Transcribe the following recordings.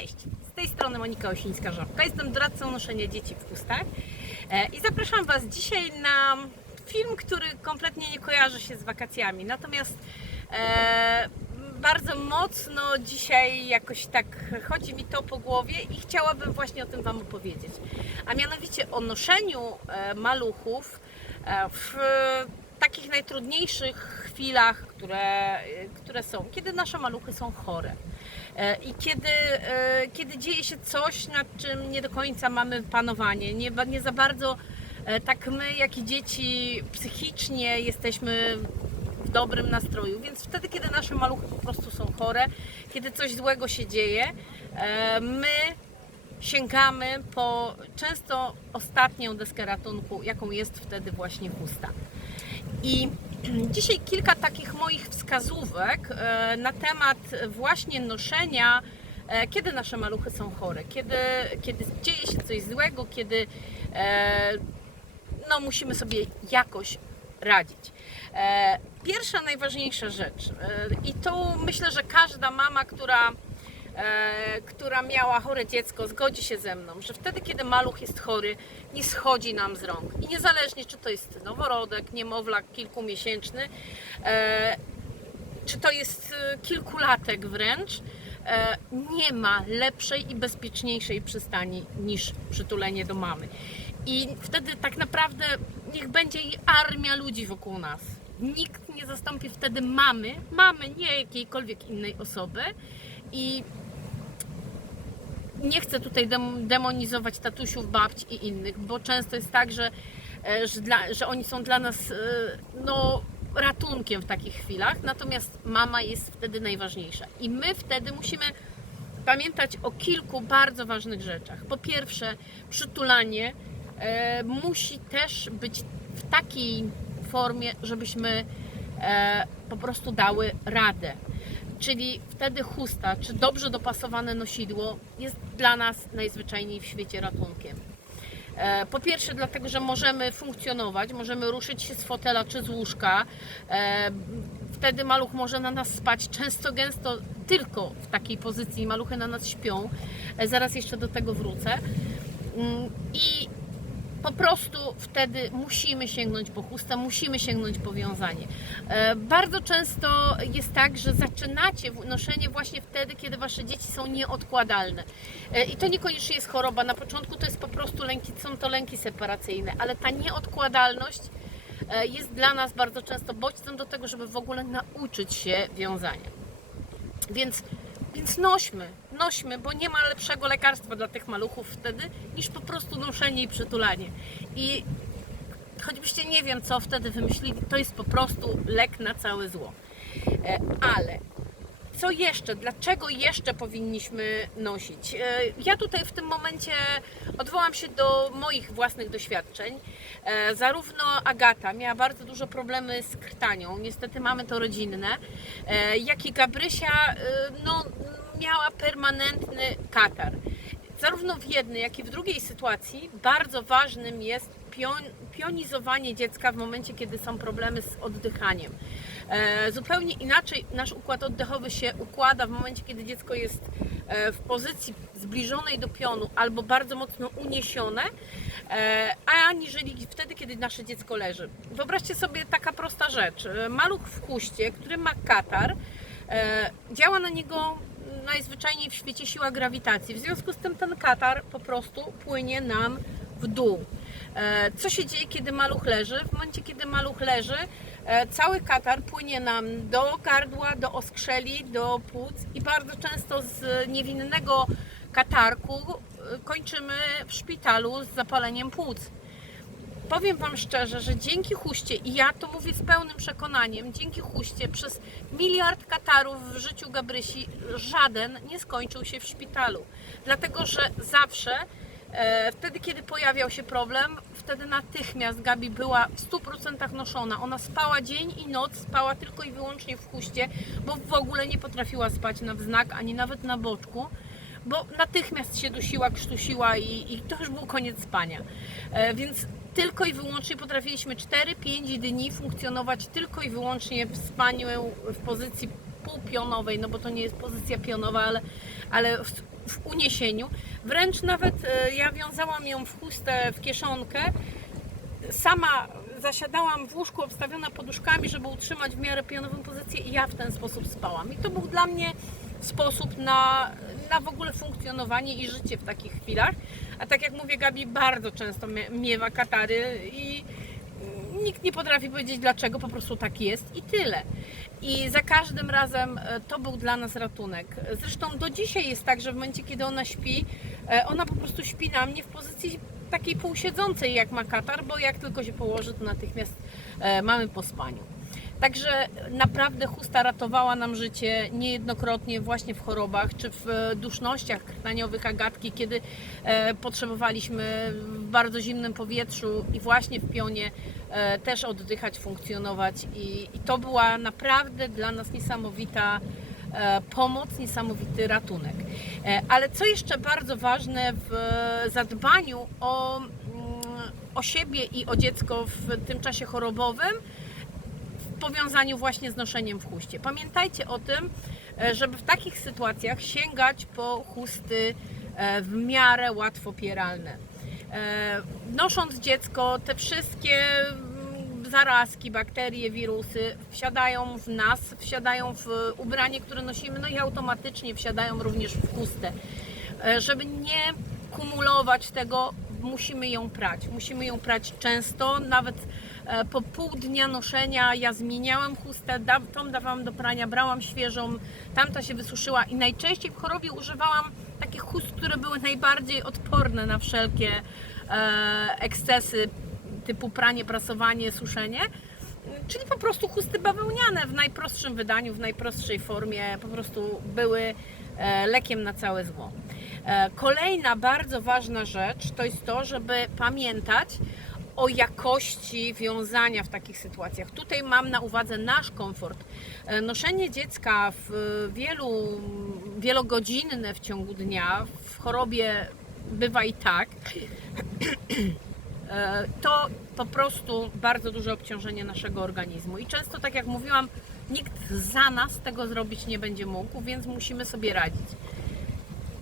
Cześć, z tej strony Monika Osińska-Żabka. Jestem doradcą noszenia dzieci w chustach e, i zapraszam Was dzisiaj na film, który kompletnie nie kojarzy się z wakacjami. Natomiast e, bardzo mocno dzisiaj jakoś tak chodzi mi to po głowie i chciałabym właśnie o tym Wam opowiedzieć. A mianowicie o noszeniu e, maluchów e, w takich najtrudniejszych chwilach, które, które są, kiedy nasze maluchy są chore. E, I kiedy, e, kiedy dzieje się coś, nad czym nie do końca mamy panowanie, nie, nie za bardzo e, tak my, jak i dzieci psychicznie jesteśmy w dobrym nastroju. Więc wtedy, kiedy nasze maluchy po prostu są chore, kiedy coś złego się dzieje, my sięgamy po często ostatnią deskę ratunku, jaką jest wtedy właśnie chusta. I dzisiaj kilka takich moich wskazówek e, na temat właśnie noszenia, e, kiedy nasze maluchy są chore, kiedy, kiedy dzieje się coś złego, kiedy e, no, musimy sobie jakoś radzić. Pierwsza, najważniejsza rzecz, i tu myślę, że każda mama, która która miała chore dziecko, zgodzi się ze mną, że wtedy, kiedy maluch jest chory, nie schodzi nam z rąk. I niezależnie, czy to jest noworodek, niemowlak kilkumiesięczny, e, czy to jest e, kilkulatek wręcz, e, nie ma lepszej i bezpieczniejszej przystani niż przytulenie do mamy. I wtedy tak naprawdę niech będzie i armia ludzi wokół nas. Nikt nie zastąpi wtedy mamy, mamy, nie jakiejkolwiek innej osoby. I nie chcę tutaj dem- demonizować tatusiów, babci i innych, bo często jest tak, że, e, że, dla, że oni są dla nas e, no, ratunkiem w takich chwilach, natomiast mama jest wtedy najważniejsza. I my wtedy musimy pamiętać o kilku bardzo ważnych rzeczach. Po pierwsze, przytulanie e, musi też być w takiej formie, żebyśmy e, po prostu dały radę. Czyli wtedy chusta, czy dobrze dopasowane nosidło jest dla nas najzwyczajniej w świecie ratunkiem. E, Po pierwsze, dlatego, że możemy funkcjonować, możemy ruszyć się z fotela czy z łóżka. E, Wtedy maluch może na nas spać, często gęsto tylko w takiej pozycji maluchy na nas śpią. E, Zaraz jeszcze do tego wrócę. Mm, I po prostu wtedy musimy sięgnąć po chustę, musimy sięgnąć po wiązanie. E, Bardzo często jest tak, że zaczynacie noszenie właśnie wtedy, kiedy wasze dzieci są nieodkładalne. E, I to niekoniecznie jest choroba. Na początku to jest po prostu lęki, są to lęki separacyjne, ale ta nieodkładalność e, jest dla nas bardzo często bodźcem do tego, żeby w ogóle nauczyć się wiązania. Więc, więc nośmy, nośmy, bo nie ma lepszego lekarstwa dla tych maluchów wtedy niż po prostu noszenie i przytulanie. I choćbyście nie wiem, co wtedy wymyślili, to jest po prostu lek na całe zło. E, Ale co jeszcze? Dlaczego jeszcze powinniśmy nosić? E, Ja tutaj w tym momencie odwołam się do moich własnych doświadczeń. E, Zarówno Agata miała bardzo dużo problemy z krtanią, niestety mamy to rodzinne, jak i Gabrysia no, miała permanentny katar. Zarówno w jednej, jak i w drugiej sytuacji bardzo ważnym jest pion, pionizowanie dziecka w momencie, kiedy są problemy z oddychaniem. E, zupełnie inaczej nasz układ oddechowy się układa w momencie, kiedy dziecko jest e, w pozycji zbliżonej do pionu albo bardzo mocno uniesione, e, aniżeli wtedy, kiedy nasze dziecko leży. Wyobraźcie sobie taka prosta rzecz. Maluch w huście, który ma katar, działa na niego najzwyczajniej w świecie siła grawitacji. W związku z tym ten katar po prostu płynie nam w dół. E, Co się dzieje, kiedy maluch leży? W momencie, kiedy maluch leży, e, cały katar płynie nam do gardła, do oskrzeli, do płuc i bardzo często z niewinnego katarku e, kończymy w szpitalu z zapaleniem płuc. Powiem Wam szczerze, że dzięki huście, i ja to mówię z pełnym przekonaniem, dzięki huście przez miliard katarów w życiu Gabrysi żaden nie skończył się w szpitalu. Dlatego, że zawsze e, wtedy, kiedy pojawiał się problem, wtedy natychmiast Gabi była w 100% noszona. Ona spała dzień i noc, spała tylko i wyłącznie w huście, bo w ogóle nie potrafiła spać na wznak, ani nawet na boczku bo natychmiast się dusiła, krztusiła i, i to już był koniec spania. E, więc tylko i wyłącznie potrafiliśmy 4-5 dni funkcjonować tylko i wyłącznie w spaniu w pozycji półpionowej, no bo to nie jest pozycja pionowa, ale, ale w, w uniesieniu. Wręcz nawet e, ja wiązałam ją w chustę, w kieszonkę. Sama zasiadałam w łóżku obstawiona poduszkami, żeby utrzymać w miarę pionową pozycję i ja w ten sposób spałam. I to był dla mnie sposób na, na w ogóle funkcjonowanie i życie w takich chwilach. A tak jak mówię, Gabi bardzo często mie- miewa katary i nikt nie potrafi powiedzieć dlaczego, po prostu tak jest i tyle. I za każdym razem e, to był dla nas ratunek. Zresztą do dzisiaj jest tak, że w momencie, kiedy ona śpi, e, ona po prostu śpi na mnie w pozycji takiej półsiedzącej jak ma katar, bo jak tylko się położy, to natychmiast e, mamy po spaniu. Także naprawdę chusta ratowała nam życie niejednokrotnie właśnie w chorobach czy w e, dusznościach krtaniowych Agatki, kiedy e, potrzebowaliśmy w bardzo zimnym powietrzu i właśnie w pionie e, też oddychać, funkcjonować i, i to była naprawdę dla nas niesamowita pomoc, niesamowity ratunek. Ale co jeszcze bardzo ważne w zadbaniu o, mm, o siebie i o dziecko w tym czasie chorobowym, powiązaniu właśnie z noszeniem w chuście. Pamiętajcie o tym, e, żeby w takich sytuacjach sięgać po chusty e, w miarę łatwopieralne. E, Nosząc dziecko, te wszystkie mm, zarazki, bakterie, wirusy wsiadają w nas, wsiadają w ubranie, które nosimy, no i automatycznie wsiadają również w chustę. Żeby nie kumulować tego, musimy ją prać. Musimy ją prać często, nawet po pół dnia noszenia ja zmieniałam chustę, tą dawałam do prania, brałam świeżą, tamta się wysuszyła i najczęściej w chorobie używałam takich chust, które były najbardziej odporne na wszelkie e, ekscesy typu pranie, prasowanie, suszenie. Czyli po prostu chusty bawełniane w najprostszym wydaniu, w najprostszej formie, po prostu były e, lekiem na całe zło. E, Kolejna bardzo ważna rzecz to jest to, żeby pamiętać o jakości wiązania w takich sytuacjach. Tutaj mam na uwadze nasz komfort. E, Noszenie dziecka w wielu, wielogodzinne w ciągu dnia, w chorobie bywa i tak, E, to po prostu bardzo duże obciążenie naszego organizmu. I często, tak jak mówiłam, nikt za nas tego zrobić nie będzie mógł, więc musimy sobie radzić.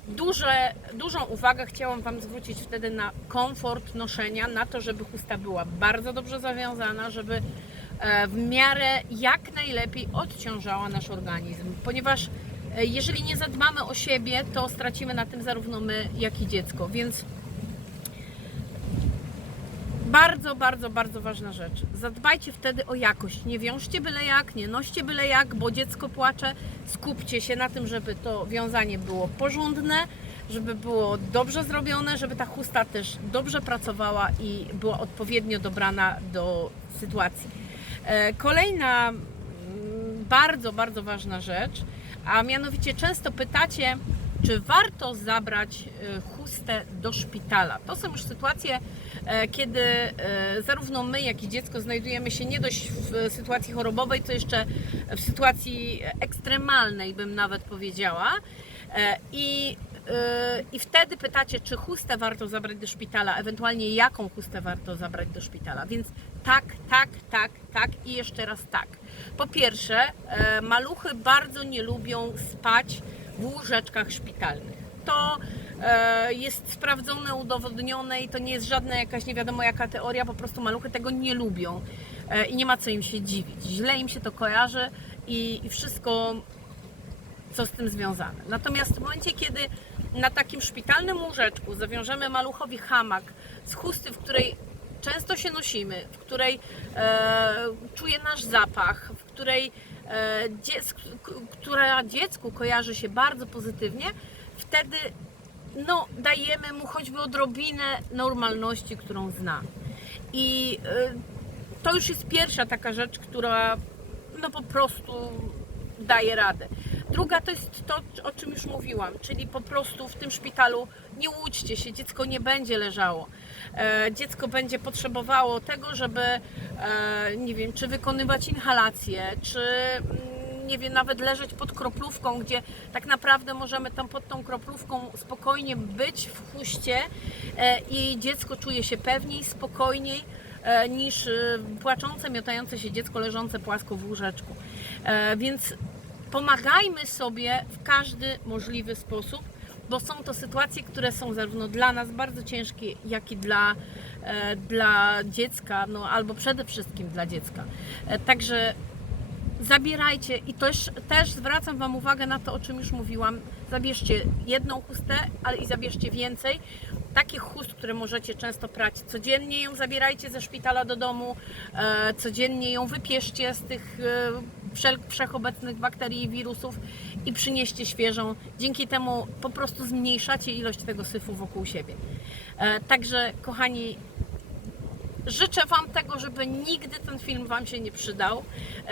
Duże, dużą uwagę chciałam Wam zwrócić wtedy na komfort noszenia, na to, żeby chusta była bardzo dobrze zawiązana, żeby e, w miarę jak najlepiej odciążała nasz organizm, ponieważ e, jeżeli nie zadbamy o siebie, to stracimy na tym zarówno my, jak i dziecko, więc bardzo, bardzo, bardzo ważna rzecz. Zadbajcie wtedy o jakość. Nie wiążcie byle jak, nie noście byle jak, bo dziecko płacze. Skupcie się na tym, żeby to wiązanie było porządne, żeby było dobrze zrobione, żeby ta chusta też dobrze pracowała i była odpowiednio dobrana do sytuacji. E, Kolejna mm, bardzo, bardzo ważna rzecz, a mianowicie często pytacie, czy warto zabrać e, chustę do szpitala. To są już sytuacje, e, kiedy e, zarówno my, jak i dziecko znajdujemy się nie dość w sytuacji chorobowej, to jeszcze w sytuacji ekstremalnej, bym nawet powiedziała. I, I wtedy pytacie, czy chustę warto zabrać do szpitala, ewentualnie jaką chustę warto zabrać do szpitala. Więc tak, tak, tak, tak i jeszcze raz tak. Po pierwsze, maluchy bardzo nie lubią spać w łóżeczkach szpitalnych. To e, jest sprawdzone, udowodnione i to nie jest żadna jakaś nie wiadomo jaka teoria, po prostu maluchy tego nie lubią e, i nie ma co im się dziwić. Źle im się to kojarzy i, wszystko co z tym związane. Natomiast w momencie, kiedy na takim szpitalnym łóżeczku zawiążemy maluchowi hamak z chusty, w której często się nosimy, w której e, czuje nasz zapach, w której e, dziec, k- która dziecku kojarzy się bardzo pozytywnie, wtedy no, dajemy mu choćby odrobinę normalności, którą zna. I e, to już jest pierwsza taka rzecz, która no po prostu daje radę. Druga to jest to, o czym już mówiłam, czyli po prostu w tym szpitalu nie łudźcie się, dziecko nie będzie leżało. E, dziecko będzie potrzebowało tego, żeby, e, nie wiem, czy wykonywać inhalację, czy mm, nie wiem, nawet leżeć pod kroplówką, gdzie tak naprawdę możemy tam pod tą kroplówką spokojnie być w chuście e, i dziecko czuje się pewniej, spokojniej niż płaczące, miotające się dziecko leżące płasko w łóżeczku. Więc pomagajmy sobie w każdy możliwy sposób, bo są to sytuacje, które są zarówno dla nas bardzo ciężkie, jak i dla, e, dla dziecka, no albo przede wszystkim dla dziecka. E, także zabierajcie i też, też zwracam Wam uwagę na to, o czym już mówiłam. Zabierzcie jedną chustę, ale i zabierzcie więcej. Takich chust, które możecie często prać codziennie, ją zabierajcie ze szpitala do domu, e, codziennie ją wypieszcie z tych e, wszechobecnych bakterii i wirusów i przynieście świeżą. Dzięki temu po prostu zmniejszacie ilość tego syfu wokół siebie. E, także, kochani, Życzę Wam tego, żeby nigdy ten film Wam się nie przydał,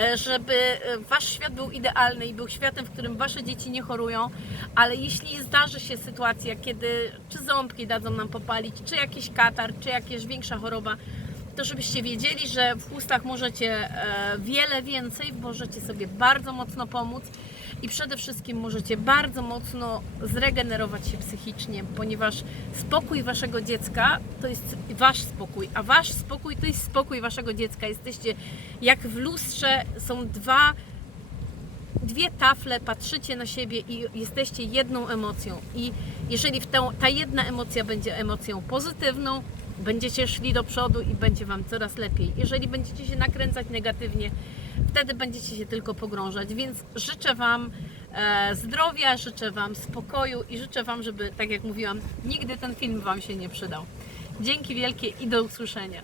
e, żeby e, Wasz świat był idealny i był światem, w którym Wasze dzieci nie chorują, ale jeśli zdarzy się sytuacja, kiedy czy ząbki dadzą nam popalić, czy jakiś katar, czy jakaś większa choroba, to żebyście wiedzieli, że w chustach możecie e, wiele więcej, możecie sobie bardzo mocno pomóc i przede wszystkim możecie bardzo mocno zregenerować się psychicznie, ponieważ spokój waszego dziecka to jest wasz spokój, a wasz spokój to jest spokój waszego dziecka. Jesteście jak w lustrze, są dwa dwie tafle, patrzycie na siebie i jesteście jedną emocją. I jeżeli ta jedna emocja będzie emocją pozytywną, będziecie szli do przodu i będzie Wam coraz lepiej. Jeżeli będziecie się nakręcać negatywnie, wtedy będziecie się tylko pogrążać. Więc życzę Wam e, zdrowia, życzę Wam spokoju i życzę Wam, żeby, tak jak mówiłam, nigdy ten film Wam się nie przydał. Dzięki wielkie i do usłyszenia.